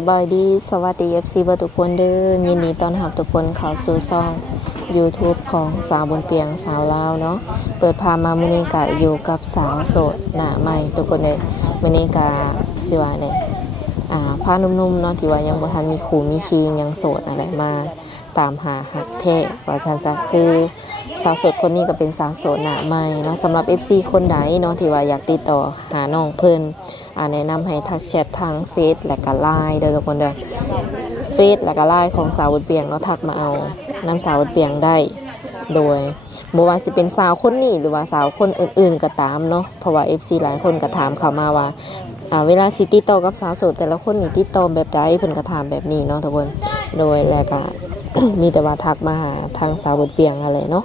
สบายดีสวัสดี FC เบอร์ทุกคนเด้อยินดีต้อนรับทุกคนเข้าสู่ช่อง YouTube ของสาวบนเปียงสาวลาวเนาะเปิดพามามื้อนี้ก็อยู่กับสาวโสดหน้าใหม่ทุกคนเลยมื้อนี้ก็สิว่าได้พาหนุ่มๆเนาะที่ว่ายังบ่ทันมีคู่มีคิงยังโสดอะไรมาตามหาฮักแท้ว่าซั่นซะคือสาวโสดคนนี้ก็เป็นสาวโสดหน้าใหม่เนาะสำหรับ FC คนใดเนาะที่ว่าอยากติดต่อหาน้องเพิ่นแนะนำให้ทักแชททางเฟซและก็ไลน์เด้อทุกคนเด้อเฟซและก็ไลน์ของสาวบนเปียงเนาะทักมาเอานำสาวบนเปียงได้โดยบ่ว่าสิเป็นสาวคนนี้หรือว่าสาวคนอื่นๆก็ตามเนาะเพราะว่า FC หลายคนก็ถามเข้ามาว่าเวลาสิติดต่อกับสาวโสดแต่ละคนนี่ติดต่อแบบใดเพิ่นก็ถามแบบนี้เนาะทุกคนโดยแล้วก็ มีแต่ว่าทักมาหาทางสาวบนเปียงอะไรเนาะ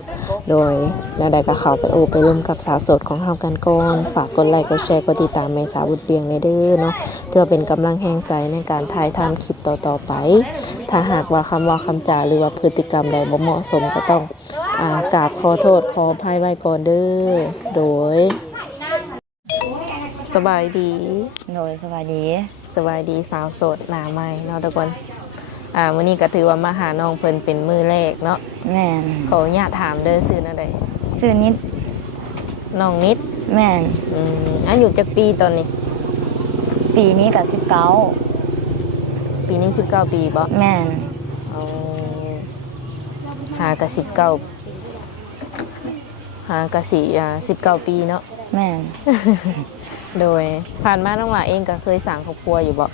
โดยแล้วใดก็เข้าไปไปร่วมกับสาวโสดของเฮากันก่อนฝากกดไลค์กดแชร์กดติดตามให้สาวบนเปียงในเด้อเนาะเพื่อเป็นกำลังแห่งใจในการถ่ายทำคลิปต่อๆไปถ้าหากว่าคำจาหรือว่าพฤติกรรมใดบ่เหมาะสมก็ต้องกราบขอโทษขออภัยไว้ก่อนเด้อโดยสบายดีสบายดีสาวโสดหน้าใหม่เนาะทุกคนวันนี้ก็ถือว่ามาหาน้องเพิ่นเป็นมือแรกเนาะแม่นขออนุญาตถามเด้อชื่อนั่นใดชื่อนิดน้องนิดแม่นอายุจักปีตอนนี้ปีนี้ก็ปีนี้19ปีบ่แม่นหากะ19หากะ19ปีเนาะแม่น โดยผ่านมาน้องหลาเองก็เคยสร้างครอบครัวอยู่บ่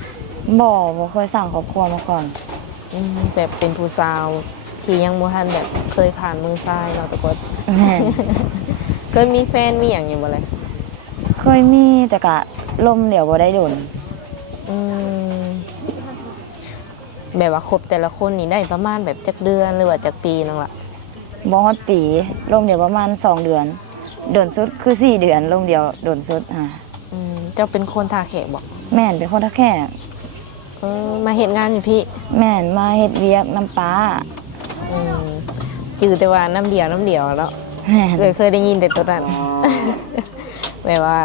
เคยสร้างครอบครัวมาก่อนแบบเป็นผู้สาวที่ยังบ่ทันแบบเคยผ่านมือซ้ายเนาะตะกดแม่น เคยมีแฟนมีหยังอยู่บ่เลยเคยมีแต่ก็ล่มเหลวบ่ได้โดนแบบว่าคบแต่ละคนนี่ได้ประมาณแบบจักเดือนหรือว่าจักปีน้องล่ะบ่ฮอดปีล่มเหลวประมาณ2เดือนโดนสุดคือ4เดือนล่มเดียวโดนสุดเจ้าเป็นคนท่าแขกบ่แม่นเป็นคนท่าแขกมาเฮ็ดงานอยู่พี่แม่นมาเฮ็ดเวียกน้ำปลาจื่อแต่ว่าน้ำเดียวแล้วเคยได้ยินแต่ตัวนั้นแบบว่า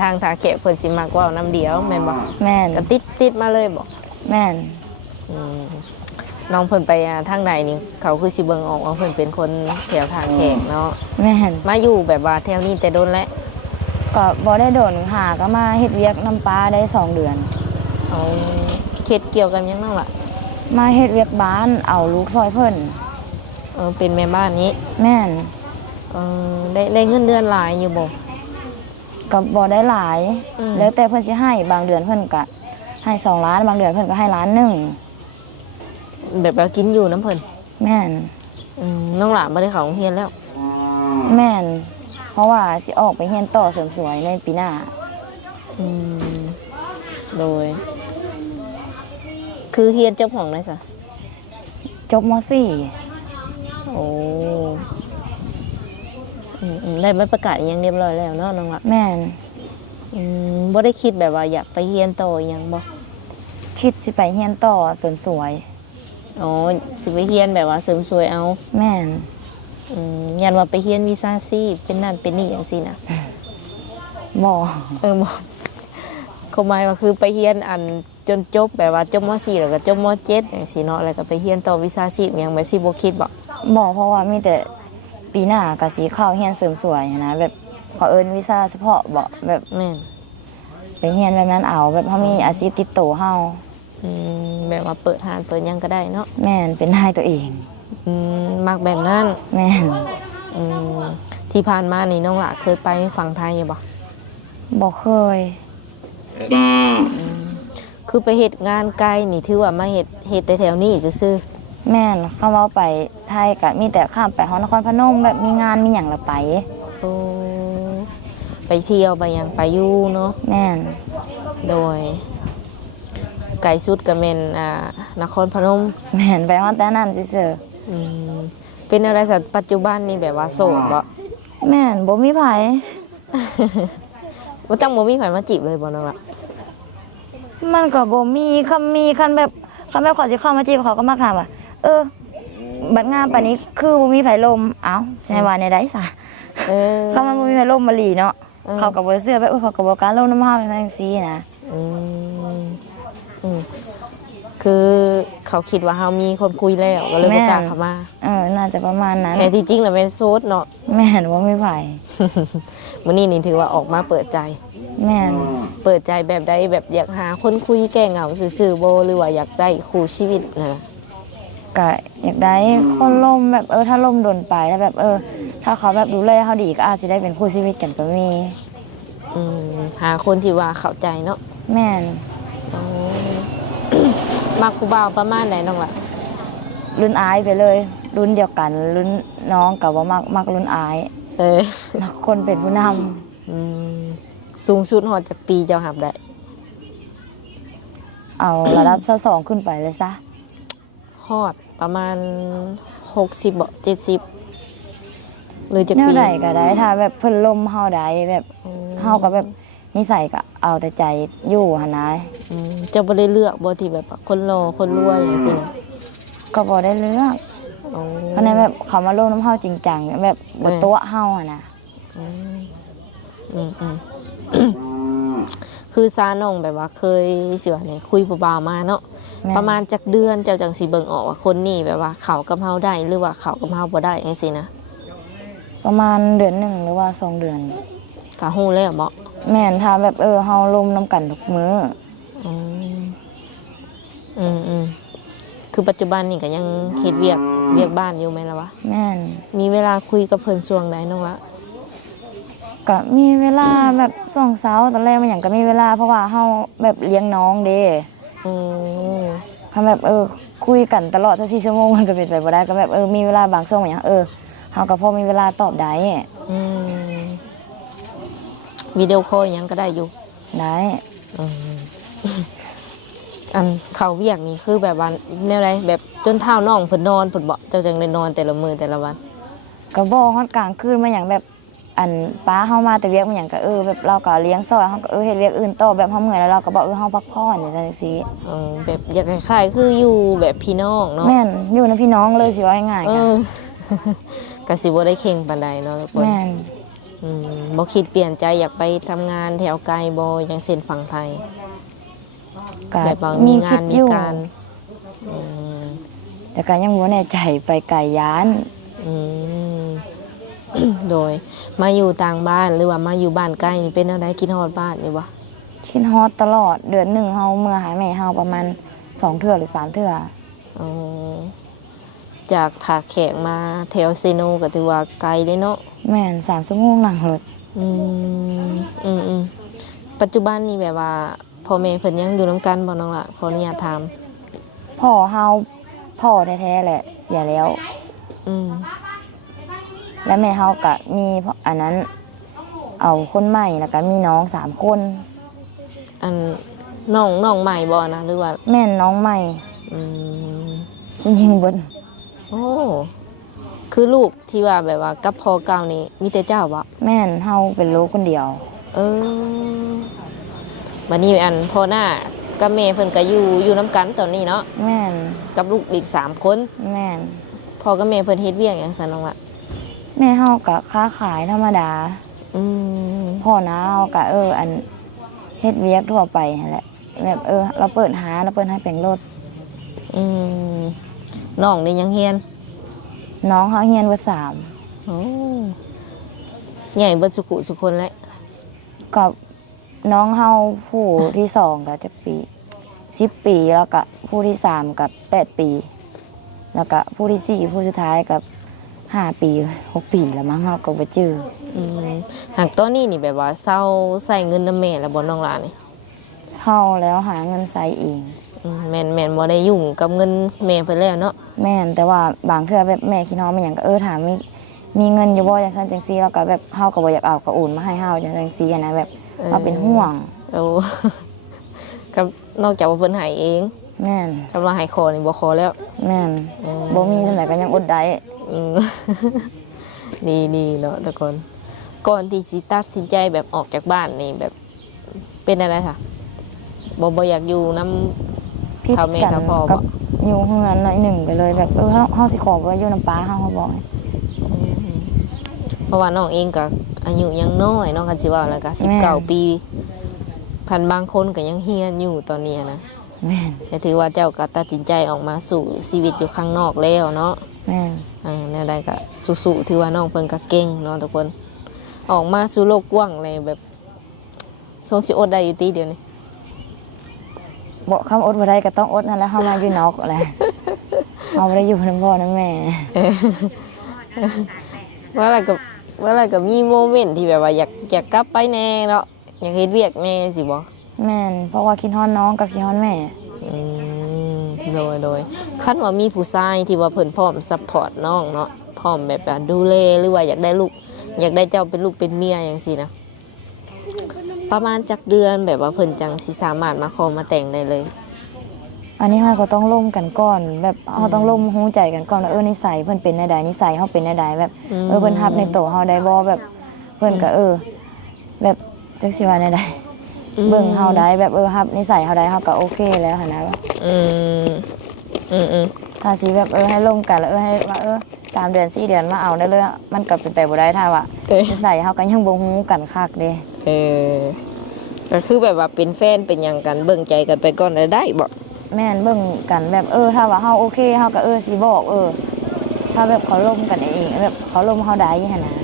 ทางท่าแขกเพิ่นสิมักเว้าน้ำเดียวแม่นบ่แม่นก็ติดมาเลยบ่แม่นน้องเพิ่นไปทางใดนี่เขาคือสิเบิ่งออกว่าเพิ่นเป็นคนแถวท่าแขกเนาะแม่นมาอยู่แบบว่าแถวนี้แต่โดนแล้วก็บ่ได้โดนหาก็มาเฮ็ดเวียกน้ำปลาได้2เดือนเอาเฮ็ดเกี่ยวกันยังนั่งล่ะมาเฮ็ดเวียกบ้านเอาลูกซอยเพิ่นเป็นแม่บ้านนี้แม่นได้เงินเดือนหลายอยู่บ่ก็บ่ได้หลายแล้วแต่เพิ่นสิให้บางเดือนเพิ่นก็ให้2 ล้านบางเดือนเพิ่นก็ให้1 ล้านแบบว่ากินอยู่น้ำเพิ่นแม่นน้องหลานบ่ได้เข้าโรงเรียนแล้วแม่นเพราะว่าสิออกไปเรียนต่อเสริมสวยในปีหน้าโดยคือเรียนจบของไหนซะจบม.4โอ้ได้ใบประกาศยังเรียบร้อยแล้วเนาะน้องละแม่นบ่ได้คิดแบบว่าอยากไปเรียนต่อยังบ่คิดสิไปเรียนต่อเสริมสวยสิไปเรียนแบบว่าเสริมสวยเอาแม่นยันว่าไปเรียนวีซ่าซีเป็นนั่นเป็นนี่จังซี่นะบ่บ่เขาหมายว่าคือไปเรียนจนจบแบบว่าจบม.4แล้วก็จบม.7จังซี่เนาะแล้วก็ไปเรียนต่อวีซ่าซีหยังแบบสิบ่คิดบ่เพราะว่ามีแต่ปีหน้าก็สิเข้าเรียนเสริมสวยนะแบบเขาเอิ้นวีซ่าเฉพาะบ่แบบแม่นไปเรียนแบบนั้นเอาแบบเฮามีอาชีพติดตัวเฮาแบบว่าเปิดร้านเปิดหยังก็ได้เนาะแม่นเป็นนายตัวเองมักแบบนั้นแม่นที่ผ่านมานี่น้องหล่ะเคยไปฝั่งไทยบ่บ่เคยคือไปเฮ็ดงานไกลนี่ถือว่ามาเฮ็ดแต่แถวนี้ซื่อแม่นคำว่าไปไทยก็มีแต่ข้ามไปฮอดนครพนมแบบมีงานมีหยังละไปไปเที่ยวไปหยังไปอยู่เนาะแม่นโดยไกลสุดก็แม่นนครพนมแม่นไปฮอดแต่นั้นซื่อเป็นอะไรสักปัจจุบันนี่แบบว่าโสดบ่แม่นบ่มีไผบ่จังบ่มีไผมาจีบเลยบ่น้องล่ะมันก็บ่มีคันแบบขอสิเข้ามาจีบเขาก็มักถามว่าบัดงานปานนี้คือบ่มีไผลมเอ้าใช่ว่าในใดซะเขามันบ่มีไผลมมาหลีเนาะเขาก็บ่เชื่อแบบเขาก็บ่กล้าลมน้ำเฮาจังซี่นะ อืมคือเขาคิดว่าเฮามีคนคุยแล้วก็เลยบ่กล้าเข้ามา น่าจะประมาณนั้น แต่ที่จริงแล้วเป็นโสดเนาะ แม่นว่าไม่ไหว มื้อนี้นี่ถือว่าออกมาเปิดใจ แม่น เปิดใจแบบใดแบบอยากหาคนคุยแก้เหงาซื่อๆบ่หรือว่าอยากได้คู่ชีวิตนะ ก็อยากได้คนล่มแบบถ้าล่มโดนไปแล้วแบบถ้าเขาแบบดูแลเขาดีก็อาจจะได้เป็นคู่ชีวิตกันก็มี หาคนที่ว่าเข้าใจเนาะ แม่น อ๋อ มักผู้บ่าวประมาณไหนน้องล่ะ รุ่นอายไปเลย รุ่นเดียวกันรุ่นน้องกับว่ามักรุ่นอาย มักคนเป็นผู้น สูงสุดฮอดจากปีเจ้าหับได้ ำเอาระดับ2ขึ้นไปเลยซะ ฮอดประมาณ60บ่70หรือจาก แนว ปี ใดก็ได้ถ้าแบบเพิ่นลมเฮาได้แบบเฮาก็แบบนิสัยก็เอาแต่ใจอยู่หั่นนะ เจ้าบ่ได้เลือกบ่ที่แบบว่าคนหล่อคนรวยอย่างซี่นะ ก็บ่ได้เลือก อ๋อ เพราะในแบบเขามาลงน้ำเฮาจริงจังแบบบ่ตัวเฮาอะนะ อืม คือซาน้องแบบว่าเคยสิว่าเนี่ยคุยผู้บ่าวมาเนาะ แม่น ประมาณจักเดือนเจ้าจังสิเบิ่งออกว่าคนนี้แบบว่าเขากับเฮาได้หรือว่าเขากับเฮาบ่ได้จังซี่นะ ประมาณเดือนหนึ่งหรือว่า2 เดือน ก็ฮู้แล้วบ่ แม่นถ้าแบบเฮาลมน้ำกันทุกมื้อ อืมคือปัจจุบันนี่ก็ยังเฮ็ดเวียกบ้านอยู่ไหมล่ะวะ แม่น มีเวลาคุยกับเพิ่นช่วงใดน้องละ ก็มีเวลาแบบช่วงเช้าตอนแรกมันหยังก็มีเวลาเพราะว่าเฮาแบบเลี้ยงน้องเด้ อืม ถ้าแบบคุยกันตลอด24ชั่วโมงมันก็เป็นไปบ่ได้ก็แบบมีเวลาบางช่วงมันหยังเฮาก็พอมีเวลาตอบได้ อืมวิดีโอคอลหยังก็ได้อยู่ ได้ อืมอันเขาเวียกนี่คือแบบว่าแนวไรแบบจนเท้าน้องเพิ่นนอนเพิ่นบ่เจ้าจังได้นอนแต่ละมื้อแต่ละวัน ก็บ่ฮอดกลางคืนมันหยังแบบอันป้าเฮามาแต่เวียกมันหยังก็แบบเราก็เลี้ยงซอยเฮาก็เฮ็ดเวียกอื่นต่อแบบเฮาเมื่อยแล้วเราก็บอกเฮาพักผ่อนจังซี่ แบบอยากคล้ายๆคืออยู่แบบพี่น้องเนาะ แม่นอยู่ในพี่น้องเลยสิว่าง่ายๆ เอ ก็ อ ก็สิบ่ได้เข่งปานใดเนาะทุกคน แม่น บ่คิดเปลี่ยนใจอยากไปทำงานแถวไกลบ่อย่างเช่นฝั่งไทย ก็ แบบว่า มี มี คิ งา ด น อ มี ยู่ การอืม แต่ก็ยังบ่แน่ใจไปไกลย้าน อืม โดยมาอยู่ต่างบ้านหรือว่ามาอยู่บ้านใกล้นี่เป็นอะไรคิดฮอดบ้านอยู่บ่ คิดฮอดตลอดเดือนหนึงเฮาเมื่อหาแม่เฮาประมาณ2 เทื่อหรือ3 เทื่อ อ๋อจากถาแขกมาแถวเซโนก็ถือว่าไกลเด้เนาะ แม่น3 ชั่วโมงนั่งรถ อืมปัจจุบันนี่แบบว่าพ่อแม่เพิ่นยังอยู่นํกันบ่น้องล่ะขออนุญาตถาม พ่อเฮาพ่อแท้ๆแหละเสียแล้ว อืม และแม่เฮาก็มีอันนั้นเอาคนใหม่แล้วก็มีน้อง3 คน อันน้องใหม่บ่นะหรือว่า แม่นน้องใหม่ อืม ผู้หญิงเบิด โอ้คือลูกที่ว่าแบบว่ากับพ่อเก่านี่มีแต่เจ้าบ่ แม่นเฮาเป็นลูกคนเดียว เออบัดนี้อันพ่อหน้ากับแม่เพิ่นก็อยู่นํกันตอนนี้เนาะ แม่น กับลูกอีก3คน แม่น พ่อกับแม่เพิ่นเฮ็ดเวียกหยังซั่นน้องล่ะ แม่เฮาก็ค้าขายธรรมดา อืม พ่อน้าเฮาก็อันเฮ็ดเวียกทั่วไปนั่นแหละแบบเราเปิดให้แปลงรถ อืมน้องนี่ยังเฮียน น้องเขาเรียนเบอร์ โอ้ใหญ่เบิดสุขุสุคนแล้ว 3กับน้องเฮาผู้ที่2ก็จะปี10 ปีแล้วก็ผู้ที่3กับ8 ปี แล้วก็ผู้ที่4ผู้สุดท้ายกับ5 ปี6 ปีแล้วมั้งเฮาก็บ่จื้อ หากตอนนี้นี่แบบว่าเศร้าใส่เงินนำแม่แล้วบ่น้องหลานนี่ เช่าแล้วหาเงินใช้เอง แม่นบ่ได้ยุ่งกับเงินแม่เพิ่นแล้วเนาะ แม่นแต่ว่าบางเทื่อแบบแม่คิดน้องมันหยังก็ถามมีเงินอยู่บ่จังซั่นจังซี่แล้วก็แบบเฮาก็บ่อยากเอาก็โอนมาให้เฮาจังซั่นจังซี่อะนะแบบเราเป็นห่วง โอ้ กับนอกจากว่าเพิ่นให้เอง แม่น กำลังให้ขอนี่บ่ขอแล้ว แม่นบ่มีจังไดก็ยังอดได้ อืม ดีเนาะทุกคนก่อนที่สิตัดสินใจแบบออกจากบ้านนี่แบบเป็นอะไรคะบ่อยากอยู่นำ ผิด เท่าแม่ กัน เท่าพ่อ กั บ่ บอยู่เฮือนหน่อยหนึ่งไปเลยแบบเฮาสิขอว่าอยู่น้ำป้าเฮาบอก เพราะว่าน้องเองก็อายุยังน้อยน้องกันสิว่าแล้วก็19 ปีพันบางคนก็ยังเฮียนอยู่ตอนนี้นะ แม่น แต่ถือว่าเจ้าก็ตัดสินใจออกมาสู่ชีวิตอยู่ข้างนอกแล้วเนาะ แม่น แนวใดก็สู้ๆถือว่าน้องเพิ่นก็เก่งเนาะทุกคนออกมาสู่โลกกว้างเลยแบบทรงสิอดได้อยู่ตีเดียวนี้ บอกคำอดบ่ได้ก็ต้องอดนั่นแหละเฮามาอยู่นอกแหละเฮาบ่ได้อยู่นำพ่อนำแม่ ว่าอะไรก็มีโมเมนต์ที่แบบว่าอยากกลับไปแน่เนาะอยากเฮ็ดเวียกแน่สิบ่ แม่นเพราะว่าคิดฮอดน้องกับคิดฮอดแม่ อืมโดยคันว่ามีผู้ชายที่ว่าเพิ่นพร้อมซัพพอร์ตน้องเนาะพร้อมแบบว่าดูแลหรือว่าอยากได้ลูกอยากได้เจ้าเป็นลูกเป็นเมียอย่างซี่นะประมาณจักเดือนแบบว่าเพิ่นจังสิสามารถมาขอมาแต่งได้เลย อันนี้เฮาก็ต้องร่วมกันก่อนแบบเฮาต้องร่วมรู้ใจกันก่อนว่านิสัยเพิ่นเป็นแนวใดนิสัยเฮาเป็นแนวใดแบบเพิ่นรับในตัวเฮาได้บ่แบบเพิ่นก็แบบจักสิว่าแนวใดเบิ่งเฮาได้แบบรับนิสัยเฮาได้เฮาก็โอเคแล้วหั่นนะ ถ้าสิแบบให้ร่วมกันแล้วให้ว่า3 เดือน 4 เดือนมาเอาได้เลยมันก็เป็นไปบ่ได้ถ้าว่านิสัยเฮาก็ยังบ่ฮู้กันคักเด้ ก็คือแบบว่าเป็นแฟนเป็นหยังกันเบิ่งใจกันไปก่อนได้บ่ แม่นเบิ่งกันแบบถ้าว่าเฮาโอเคเฮาก็สิบอกถ้าแบบเขาร่วมกันเองแบบเขาร่วมเฮาได้หั่นน่ะ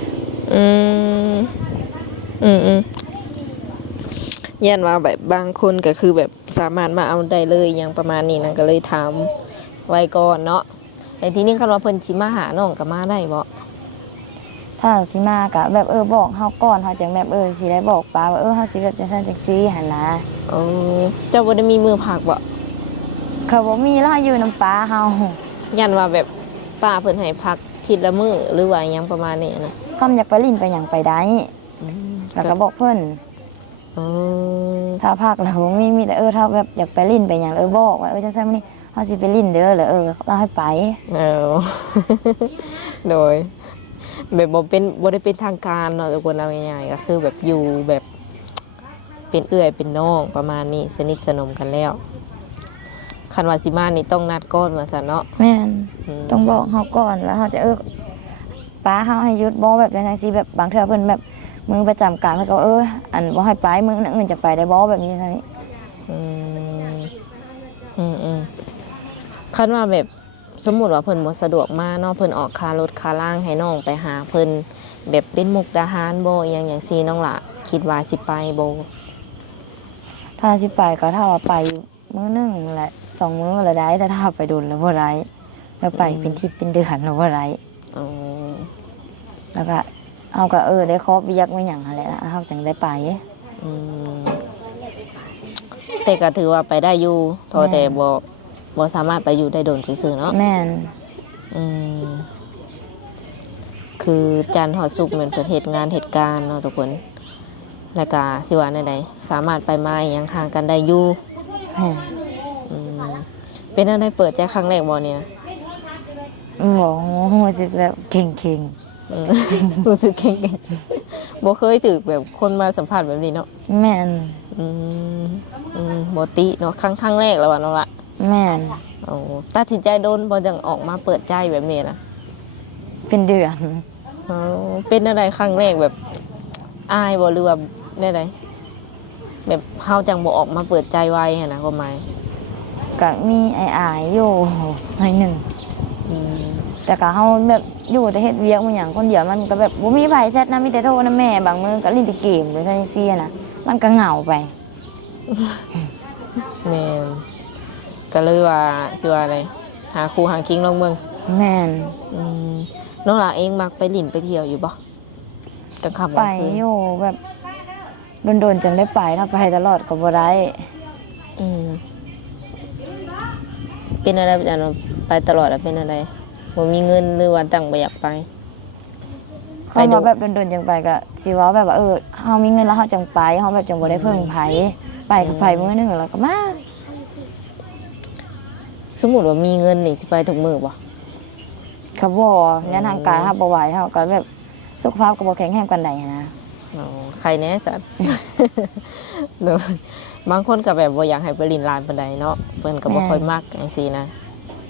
ยันว่าแบบบางคนก็คือแบบสามารถมาเอาได้เลยอย่างประมาณนี้นะก็เลยถามไว้ก่อนเนาะแต่ทีนี้คันว่าเพิ่นสิมาหาน้องก็มาได้บ่ ถ้าสิมาก็แบบบอกเฮาก่อนเฮาจังแบบสิได้บอกป้าว่าเฮาสิแบบจังซั่นจังซี่หั่นนะ เจ้าบ่ได้มีมือผักบ่ เขาบ่มีแล้วอยู่นำป้าเฮา ยันว่าแบบป้าเพิ่นให้พักทีละมื้อหรือว่าหยังประมาณนี้นะ คำอยากไปลิ้นไปหยังไปได้แล้วก็บอกเพิ่น ถ้าพักแล้วมีแต่ถ้าแบบอยากไปลิ้นไปหยังบอกว่าจังซั่นมื้อนี้เฮาสิไปลิ้นเด้อแล้วเราให้ไป โดยแบบบ่ได้เป็นทางการเนาะทุกคนเอาง่ายๆก็คือแบบอยู่แบบเป็นเอื้อยเป็นน้องประมาณนี้สนิทสนมกันแล้วคันว่าสิมานี่ต้องนัดก่อนว่าซั่นเนาะ แม่นต้องบอกเฮาก่อนแล้วเฮาจะป้าเฮาให้หยุดบ่แบบจังซี่แบบบางเทื่อเพิ่นแบบมือประจำการเพิ่นก็อันบ่ให้ไปมื้ออื่นจะไปได้บ่แบบนี้ซั่น คันว่าแบบสมมุติว่าเพิ่นบ่สะดวกมาเนาะเพิ่นออกค่ารถค่าล่างให้น้องไปหาเพิ่นแบบเป็นมุกดาหารบ่อหยังจังซี่น้องล่ะคิดว่าสิไปบ่ ถ้าสิไปก็ถ้าว่าไปมื้อหนึงแหละ2 มื้อละได้แต่ถ้าไปโดนแล้วบ่ได้แล้วไปเป็นทิศเป็นเดือนแล้วบ่ได้ อ๋อ แล้วก็เฮาก็ได้ขอเวียกมาหยังหั่นแหละเฮาจังได้ไป อืมแต่ก็ถือว่าไปได้อยู่โทษแต่บ่สามารถไปอยู่ได้โดนซื่อๆเนาะ แม่น อืมคือจันทร์ฮอดศุกร์แม่นเพิ่นเฮ็ดงานเหตุการณ์เนาะทุกคนแล้วก็สิว่าแนวใดสามารถไปมาอิหยังทางกันได้อยู่ แม่น อืมเป็นอะไรเปิดใจครั้งแรกบ่เนี่ย บ่รู้สึกแบบเก่ง รู้สึกเก่งๆบ่เคยถึกแบบคนมาสัมภาษณ์แบบนี้เนาะ ๆแม่น อืมบ่ติเนาะครั้งแรกแล้วว่าเนาะล่ะ แม่น โอ้ตัดสินใจโดนบ่จังออกมาเปิดใจแบบนี้นะ เป็นเดือน อ๋อเป็นอะไรครั้งแรกแบบอายบ่หรือว่าได้ไดแบบเฮาจังบ่ออกมาเปิดใจไว้หั่นนะความหมาย ก็มีอายๆอยู่หน่อยหนึง อืม แต่ก็เฮาแบบอยู่แต่เฮ็ดเวียกมันหยังคนเดียวมันก็แบบบ่มีไผแชทนะมีแต่โทรนะแม่บางมื้อก็เล่นแต่เกมหรือซั่นซี่น่ะมันก็เหงาไป แม่นก็เลยว่าสิว่าอะไรหาครูหาคิงลองเบิ่ง แม่น อืมน้องหลาเองมักไปหลินไปเที่ยวอยู่บ่กลางค่ำก ไป ลางคืน อยู่แบบโดนๆจังได้ไปถ้าไปตลอดก็บ่ได้ อืมเป็นอะไรอาจารย์ไปตลอดอะเป็นอะไรบ่มีเงินหรือว่าตั้งบ่อยากไป เขามาแบบโดนๆจังไปก็สิเว้าแบบว่าเฮามีเงินแล้วเฮาจังไปเฮาแบบจังบ่ได้เพิ่งไผไปก็ไปมื้อหนึงแล้วก็มา สมมุติว่ามีเงินนี่สิไปทุกมื้อบ่ ก็บ่งานทางการเฮาบ่ไหวเฮาก็แบบสุขภาพก็บ่แข็งแรงปานใดนะ อ๋อใครแน่สัตว์ เนอะบางคนก็แบบบ่อยากให้ไปลินลานปานใดเนาะเพิ่นก็บ่ค่อยมักจังซี่นะ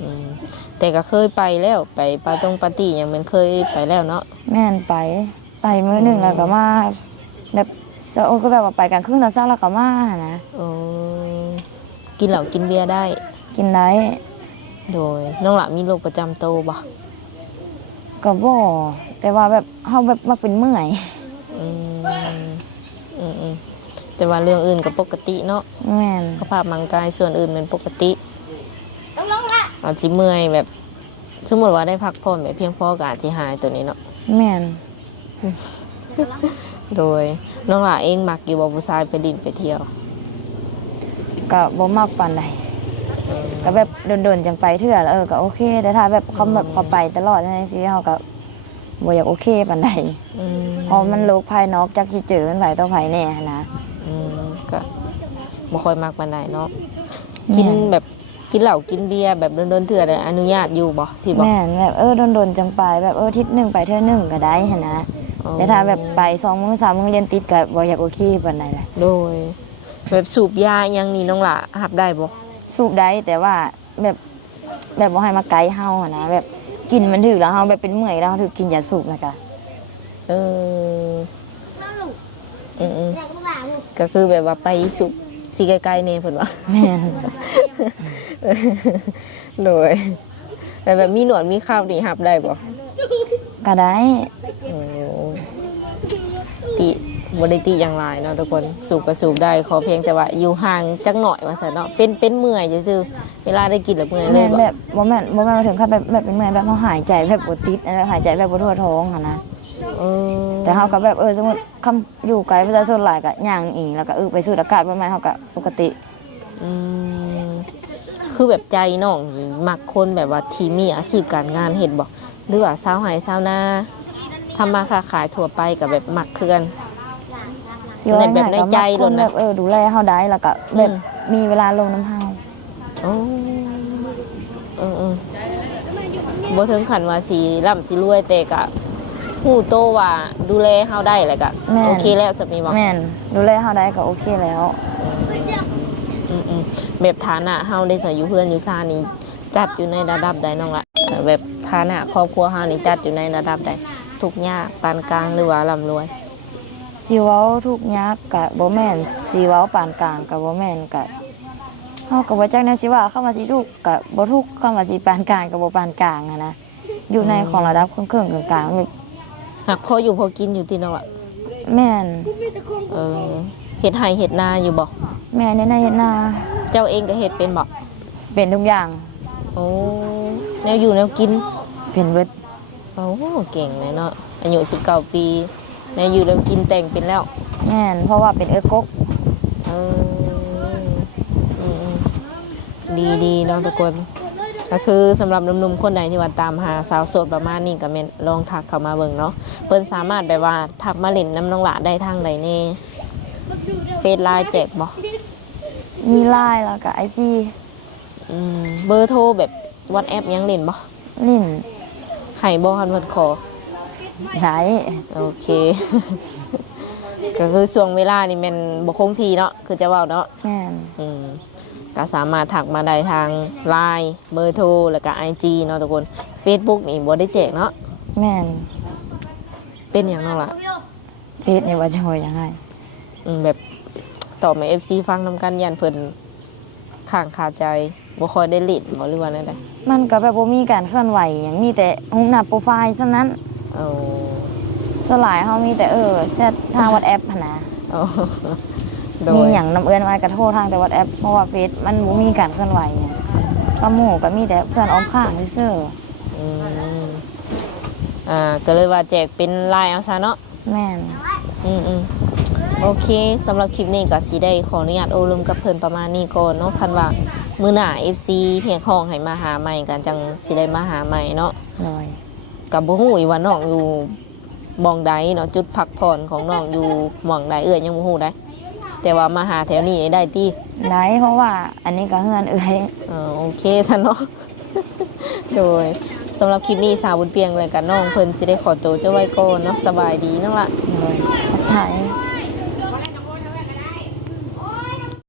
อืมแต่ก็เคยไปแล้วไปปาตรงปาร์ตี้หยังมันเคยไปแล้วเนาะ แม่นไปมื้อหนึงแล้วก็มาแบบจะก็แบบว่าไปกันครึ่งตอนเช้าแล้วก็มานะ อ๋อ กินเหล้ากินเบียร์ได้ กินได้ โดยน้องหละมีโรคประจำตัวบ่ ก็บ่แต่ว่าแบบเฮาแบบมักเป็นเมื่อย อืมอืมแต่ว่าเรื่องอื่นก็ปกติเนาะ แม่น สุขภาพร่างกายส่วนอื่นเป็นปกติอาจสิเมื่อยแบบสมมติว่าได้พักผ่อนแบบเพียงพอก็อาจสิหายตัวนี้เนาะ แม่น โดยน้องหละเองมักอยู่บ่ผู้ชายไปดินไปเที่ยว ก็บ่มักปานใดก็แบบโดนๆจังไปเทื่อแล้วก็โอเค แต่ถ้าแบบเขาแบบเขาไปตลอดในชีวิตเฮาก็บ่อยากโอเคปานใด อืม เพราะมันโลกภายนอกจักสิเจอมันไผต่อไผแน่หั้นนะ อืมก็บ่ค่อยมักปานใดเนาะกินแบบกินเหล้ากินเบียร์แบบโดนๆเถื่อได้อนุญาตอยู่บ่สิบ่ แม่นแบบโดนๆจังไปแบบอาทิตย์หนึงไปเทื่อหนึงก็ได้หั้นนะ อ๋อ แต่ถ้าแบบไป2 มื้อ 3 มื้อเรียนติดก็บ่อยากโอเคปานใดแหละ โดยแบบสูบยาอยังนี้น้องหละหับได้บ่ สูบได้แต่ว่าแบบบ่ให้มาไกลเฮาหั้นนะแบบกินมันถึกแล้วเฮาแบบเป็นเมื่อยแล้วเฮาถึกกินยาสูบนะกะ เอออืมก็คือแบบว่าไปสูบสิไกลๆเนี่ยเพิ่นว่า แม่น โดยแต่แบบมีหนวดมีคราวนี่หับได้บ่ ก็ได้ โอ้ติบ่ได้ติอย่างหลายเนาะทุกคนสูบก็สูบได้ขอเพียงแต่ว่าอยู่ห่างจักหน่อยว่าซั่นเนาะเป็นเมื่อยซื่อๆเวลาได้กินแล้วเมื่อยเล แม่ ย น บ่ แบบบ่แม่นมาถึงขั้นแบบเป็นเมื่อยแบบเฮาหายใจแบบบ่ติดอะไรหายใจแบบบ่ทั่วท้องหั้นนะ เออ แต่เฮาก็แบบสมมุติคำอยู่ไกลประชาชนหลายก็ย่างอีแล้วก็ไปสูดอากาศประมาณเฮาก็ปกติ อืมคือแบบใจน้องนี่มักคนแบบว่าที่มีอาชีพการงานเฮ็ดบ่หรือว่าชาวไร่ชาวนาทำมาค้าขายทั่วไปก็แบบมักคือกัน สิว่า แบบในใจ ง่ายๆก็มักคน โดนนะ แบบดูแลเฮาได้แล้วก็แบบมีเวลาลงน้ำเฮา โอ้บ่ถึงขั้นว่าสิร่ำสิรวยแต่ก็ฮู้โตว่าดูแลเฮาได้แหละก็ แม่น โอเคแล้วสับนี้บ่ แม่นดูแลเฮาได้ก็โอเคแล้ว แบบฐานะเฮาได้ใส่อยู่เพื่อนอยู่ซ่านี่จัดอยู่ในระดับใดน้องละแบบฐานะครอบครัวเฮานี่จัดอยู่ในระดับใดทุกข์ยากปานกลางหรือว่าร่ำรวย สิเว้าทุกข์ยากก็บ่แม่นสิเว้าปานกลางก็บ่แม่นก็เฮาก็บ่จักแนวสิว่าเข้ามาสิทุกข์ก็บ่ทุกข์เข้ามาสิปานกลางก็บ่ปานกลางอะนะอยู่ในของระดับครึ่งๆกลางๆแบบ หักพออยู่พอกินอยู่ที่น้องละ แม่น เออเฮ็ดไร่เฮ็ดนาอยู่บ่ แม่ในนาเฮ็ดนา เจ้าเองก็เฮ็ดเป็นบ่ เป็นทุกอย่าง โอ้แนวอยู่แนวกิน เป็นเบิด โอ้เก่งเลยเนาะอายุ19 ปีแนวอยู่แนวกินแต่งเป็นแล้ว แม่นเพราะว่าเป็นกก เออดีเนาะทุกคนก็คือสำหรับหนุ่มๆคนใดที่ว่าตามหาสาวโสดประมาณนี้ก็แม่นลองทักเข้ามาเบิ่งเนาะเพิ่นสามารถแบบว่าทักมาเล่นน้ำน้องหละได้ทางใดแน่เฟซไลน์แจกบ่ มีไลน์แล้วก็ IG เบอร์โทรแบบ WhatsApp ยังเล่นบ่ ลิ้น ให้บ่คันเพิ่นขอ ได้ โอเค ก็คือช่วงเวลานี่แม่นบ่คงที่เนาะคือจะเว้าเนาะ แม่น ก็สามารถถักมาได้ทาง LINE เบอร์โทรแล้วก็ IG เนาะทุกคน Facebook นี่บ่ได้แจกเนาะ แม่น เป็นอย่างนั้นล่ะ เฟซนี่ว่าจะว่ายังไง แบบตอบมา FC ฟังนำกันยันเพิ่นข้างคาใจบ่ค่อยได้ลิดบ่หรือว่าแนวใด มันก็แบบบ่มีการเคลื่อนไหวหยังมีแต่หุบหน้าโปรไฟล์ซั่นนั้น เอา ส่วนหลายเฮามีแต่แชททาง WhatsApp หั่นนะ เอา โด มี ย หยังนำเอื้อนไว้ก็โทรทางแต่ WhatsApp เพราะว่าเฟซมันบ่มีการเคลื่อนไหวหยังก็หมู่ก็มีแต่เพื่อนอ้อมข้างซื่อ อืมก็เลยว่าแจกเป็น LINE เอาซะเนาะ แม่น โอเคสำหรับคลิปนี้ก็สิได้ขออนุญาตโอลมกับเพิ่นประมาณนี้ก่อนเนาะคันว่ามื้อหน้า FC เฮียกห้องให้มาหาใหม่กันจังสิได้มาหาใหม่เนาะ เลย กับบ่ฮู้อีกว่าน้องอยู่หม่องใดเนาะจุดพักผ่อนของน้องอยู่หม่องใดยังบ่ฮู้ได้แต่ว่ามาหาแถวนี้ได้ติ ได้เพราะว่าอันนี้ก็เฮือนเอื้อย โอเคซะเนาะ โดยสำหรับคลิปนี้สาวบุญเปียงเลยกับน้องเพิ่นสิได้ขอตัวเจ้าไว้ก่อนเนาะสบายดีเนาะล่ะ เลยใช่